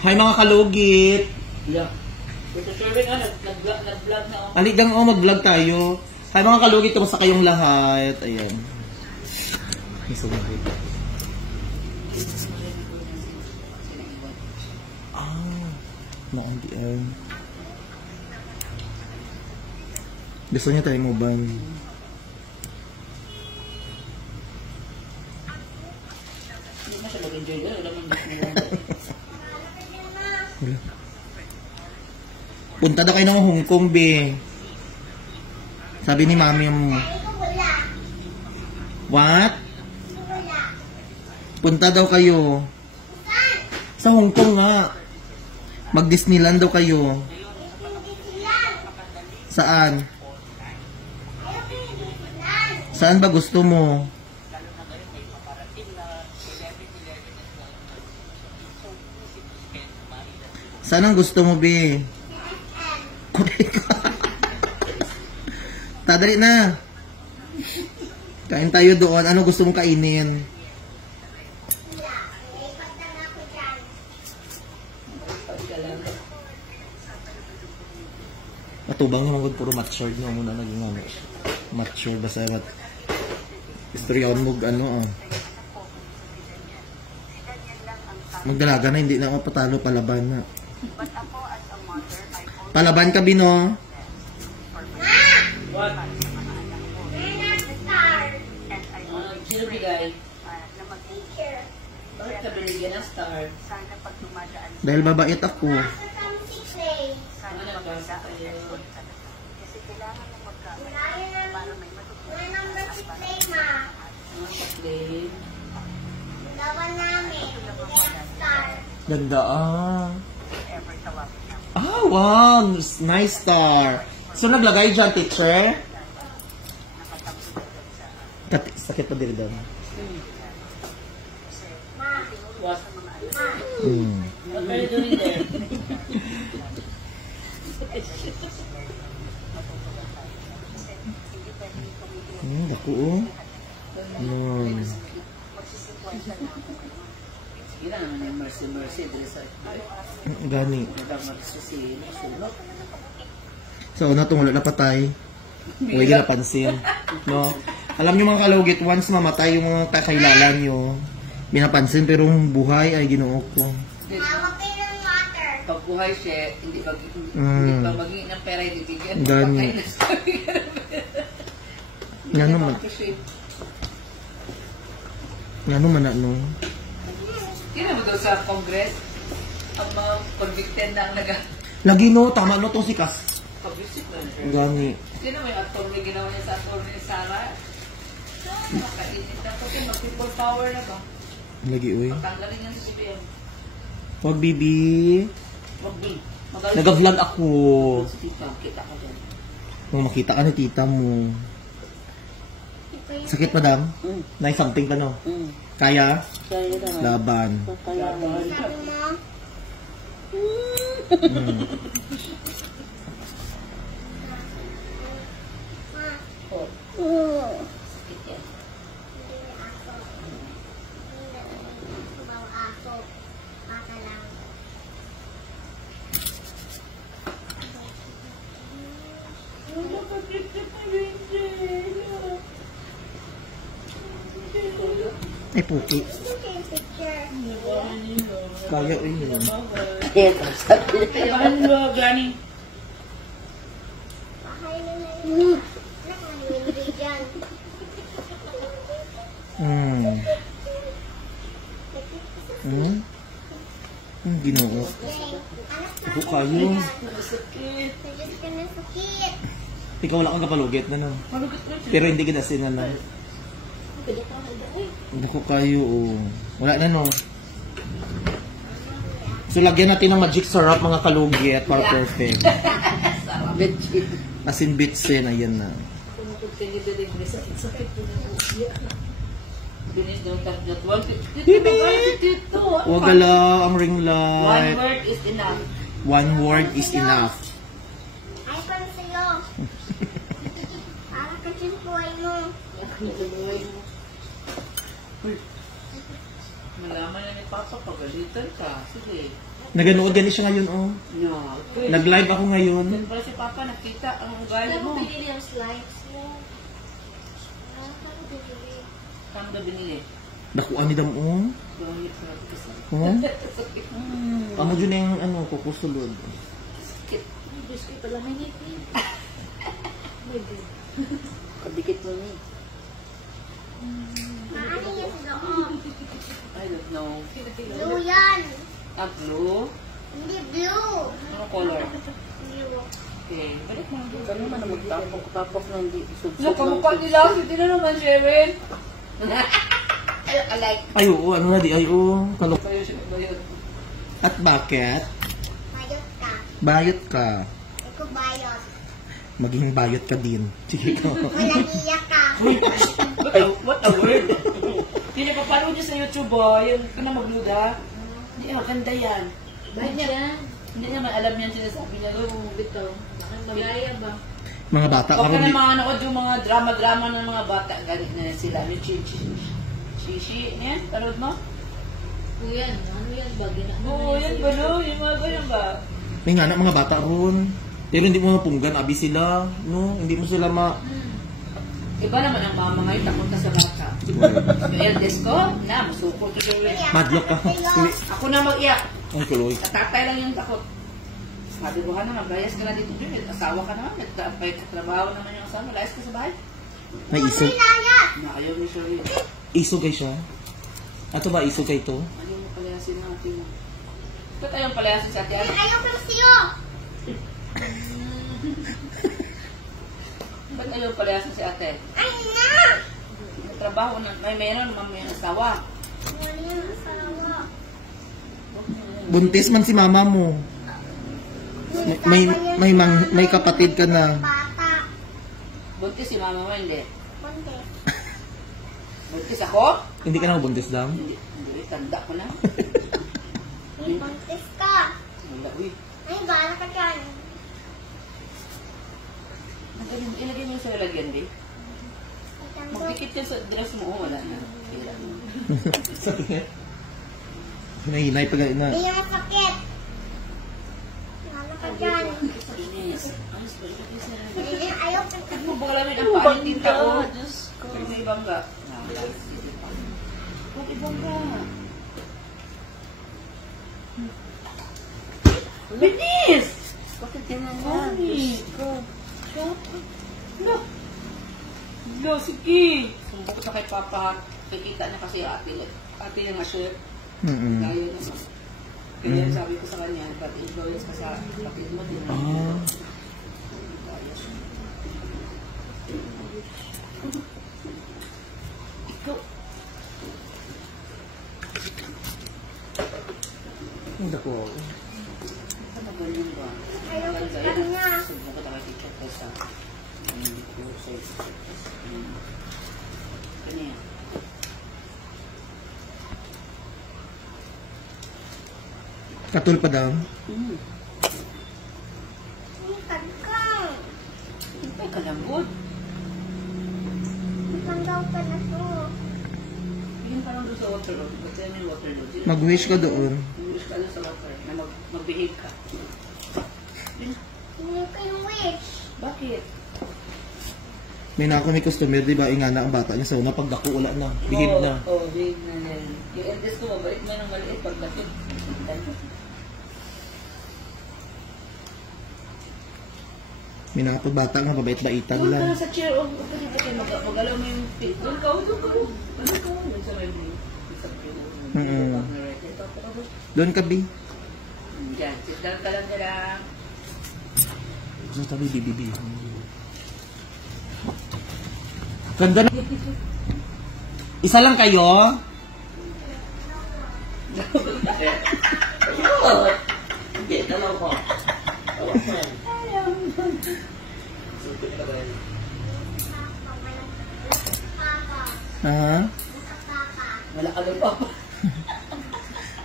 Hi mga kalugit! Yeah. Ito sure nga, nag-vlog na ako. Aligang mag-vlog tayo. Hi mga kalugit, kumusta kayong lahat? Ayan. Isumagay. Naandian. Gusto niya tayo mo ban? Hindi na siya mag-enjoy doon. Alam mo Punta daw kayo ng Hong Kong, be. Sabi ni mami mo. What? Punta daw kayo. Sa Hong Kong nga. Mag-Disneyland daw kayo. Saan? Saan ba gusto mo? Saan ang gusto mo, be? Tadali na. Kain tayo doon. Ano gusto mong kainin? Matubang naman puro matured na muna naging ano. Matured basta mat. Istoryaon mo ano Magdalaga na hindi na ako patalo palaban na. Palaban ka bino. what? Sino bigay? Bakit ka binigyan ng star? Dahil mabait ako. Ano nagkasa kayo? Ganda wow! Nice star. So naglagay dyan, teacher? Sakit pa din doon. What? What are you doing there? Daku Sige lang naman yung mercy. Gani. Nagmamercy sunod. So, una itong wala na patay. Huwag yung napansin. No? Alam nyo mga kalugit, once mamatay yung mga kakilala nyo, binapansin, pero buhay ay ginoo ko. Pag buhay siya, hindi pa magiging ng pera ibibigyan. Gani. Nga naman. Nga naman ano. Kina mo daw sa Congress, ang mga convicted na ang Lagi no, tama no itong si Kas. Pag-visit na siya. Gani. Sino may attorney ginawa niya sa attorney ni Sarah? Makainit na ito. Mag-people power na ba? Lagi uy. Pagtanggalin niya si BBM. Wag bibi. Wag-bi. Nag-vlog ako. Tita, kita ka dyan. Nung makita ka ni tita mo. Sakit madam? Nice something ka no? Kaya? Kaya naman. Laban. Kaya naman. Sakit yan. Ay puki. Kaya yun. Bahan mo, Granny. Ginoo. Ako kayo. Ikaw wala kang kapalugit na no. Pero hindi kinasin na no. Ako kayo wala na no. So lagyan natin ng magic syrup mga kalugit para perfect. As in bitsin, ayan na. Huwag ala ang ring light. One word is enough. One word is enough. Ay, para sa'yo. Para kasi buhay mo. Malaman na ni Papa, pagalitan ka. Sige. Naganood gani siya ngayon, oh. No. Nag-live ako ngayon. Doon pala si Papa, nakita ang ugali mo. Pinili ang slides mo. Kamo na binili. Nakuha ni Dam, oh. Gawin ko lang kasi. Oh? Amo dyan yung, ano, kukusulod. Biscuit pala may ngipin. Kadikit mo ni. Ano yung loob? I don't know. Blue yan. Ah, blue? Hindi blue. Ano color? Blue. Okay. Balik mo. Kano man na magtapok-tapok ng di. No, kamukha nila. Hindi na naman, Sherin. I like. Ay, oo, ano na di, ay, oo. Kalok. Bayo siya, bayo. At bakit? Bayot ka. Bayot ka. Ikaw bayot. Maging bayot ka din. Sige ko. Walang iyak ka. What a word. Hindi pa panood niyo sa YouTube, yung kana magluda. Hindi, maganda yan. Bakit yan? Hindi naman alam yan sinasabi niya. Bitaw. Magaya ba? Mga bata, Huwag ka karon na di. manood yung mga drama-drama ng mga bata. Ganit na sila. May Chichi. Yan, panood mo? Yan. Ano yan ba? Oo, yan ba no? Yung mga ganyan ba? May nga na mga bata ron. Pero hindi mo mapunggan, abi sila. No? Hindi mo sila ma... Iba naman ang mama ngayon, takot na sa bata. Yung eldest ko, na, masukot ko siya. Madlock ka. Hindi. Ako na mag-iyak. Ang kuloy. At tatay lang yung takot. Sabi ko ka naman, layas ka na dito dun. Asawa ka naman. May trabaho naman yung asawa. Layas ka sa bahay. May isog. Na ayaw ni Sherry. Isog kay siya. Ato ba isog kay to? Ayaw mo palayasin natin. Ba't ayaw palayasin sa atin? Ayaw ko siyo. Ba't ayaw palayasin si ate? Ay na. May trabaho na, may meron, may asawa. Wala yung asawa. Buntis man si mama mo. May kapatid ka na. Bata. Buntis si mama mo, hindi. Konti. Buntis ako? Hindi ka na buntis Dam? Hindi, tanda ko na. May buntis ka. Wala, uy. Ay, bala ka dyan. Ilagay mo sa lalagyan, di? Magpikit yan sa dress mo, wala na. Kailan mo. Sakit. Hinahinay pa na. Hindi yung sakit. Bala ka dyan. Ines, ayos ba? Ilagay sa lalagyan. Hindi, ayaw ka. Mo ba lamin ang paano tinta ko? Kung may bangga. Huwag ibangga. Binis! Bakit ganyan yan? No. No, sige. Sumbok ko kay Papa. Kikita na kasi ate lang ma-share. Gaya naman. Kaya sabi ko sa kanya, but influence ka sa kapit mo din. Ah. Hindi ko. Ano ba yun ba? Ayaw ko sa kanya. Sumbok ko nakikita ko sa kanya. Katul pa daw. Ay, kagkang. Ay, kalambot. Hanggang ka na to. Bigyan ka lang doon sa water load. Ba't yan yung water load? Mag-wish ka doon. Mag-wish ka lang sa water na mag-behave ka. Hindi ko yung wish. Bakit? May na ako may customer, di ba? Ingana ang bata niya sa una. Pag dako, wala na. Behave na. Oo, behave na yan. Yung eldest ko, mabait man ang maliit. Pag lapit. May nakapagbata nga, babait-baitan Doon ka lang. na sa chair. Huwag ka dito kayo. Mag-alaw mo yung feet. Doon ka. Doon ka. Doon ka. Doon sa may Doon ka, Bi. Diyan. Sit down ka lang nila. Doon tabi, bibibi. Ganda na. Isa lang kayo? Hindi, dalaw ko. Ha? Wala ka doon, Papa.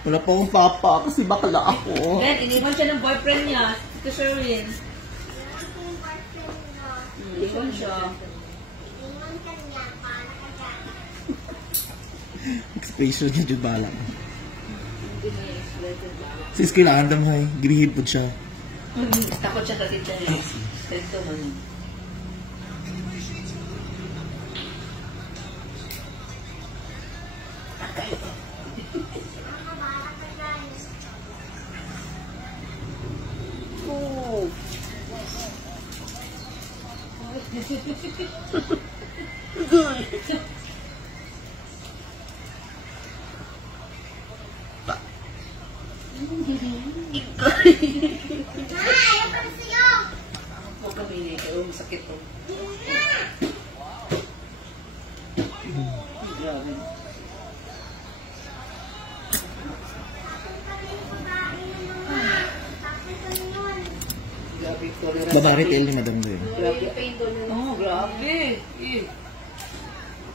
Wala pa akong papa kasi bakla ako. Then, iniwan siya ng boyfriend niya. Ito, Sherwin. Iniwan siya. Ingon ka niya. Bala ka dyan. Expression niya, Jud Bala. Hindi na Sis, kailangan damay. Gibihid po siya. Takot siya kasi tayo. Ito man. Oh. Huwag kami niya. Kaya masakit to. Grabe. Grabe ko. Babarit el ni Madam Doy. Grabe. Oh, grabe. Eh.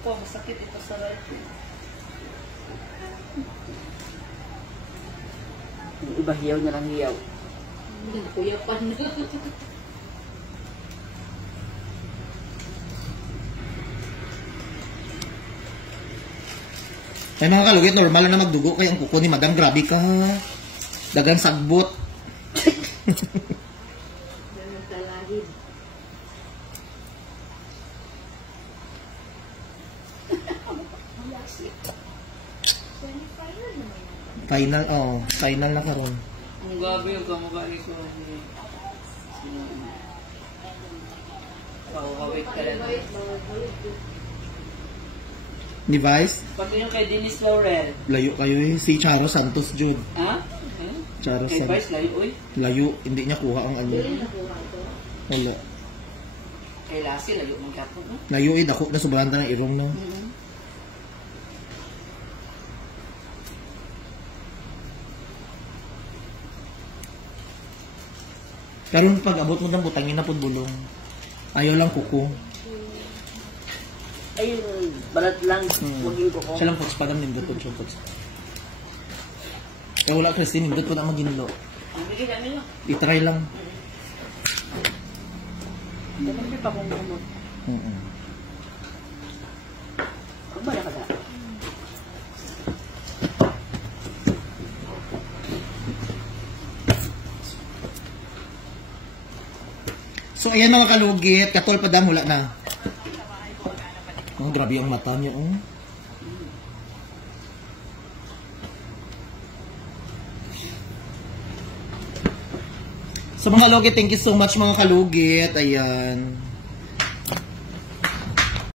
Ito, masakit ito sa right. Yung iba hiyaw na lang hiyaw. Kuyapan. May mga kalugit, normal na magdugo kaya ang kuko ni Madam, grabe ka ha. Dagang sagbot. Final, final na karon. Ang gabi yung kamukha ni ko. Kawawit ka lang. Ni Vice, Pati yung kay Dennis Laurel. layo kayo eh. Si Charo Santos, Jud. Ha? Charo Kay Santos. Vice, layo, uy. Layo, hindi niya kuha ang ano. Wala. Kay Lassie, layo ng kapon. Layo eh, dako na sobrang ng irong na. Pero pag abot mo ng butangin na bulong. Ayaw lang kuko. Ayun, balat lang. Huwag yung kuko. Siya lang pots pa lang nindot po siya pots. Eh wala Christine, nindot po na maginlo. Ang bigay namin lang. I-try lang. Dapat pa kung gumot. Kung ba ka da? So ayan mga kalugit, katol pa dam, wala na. Oh, grabe ang mata niya, oh. So mga kalugit, thank you so much mga kalugit. Ayan.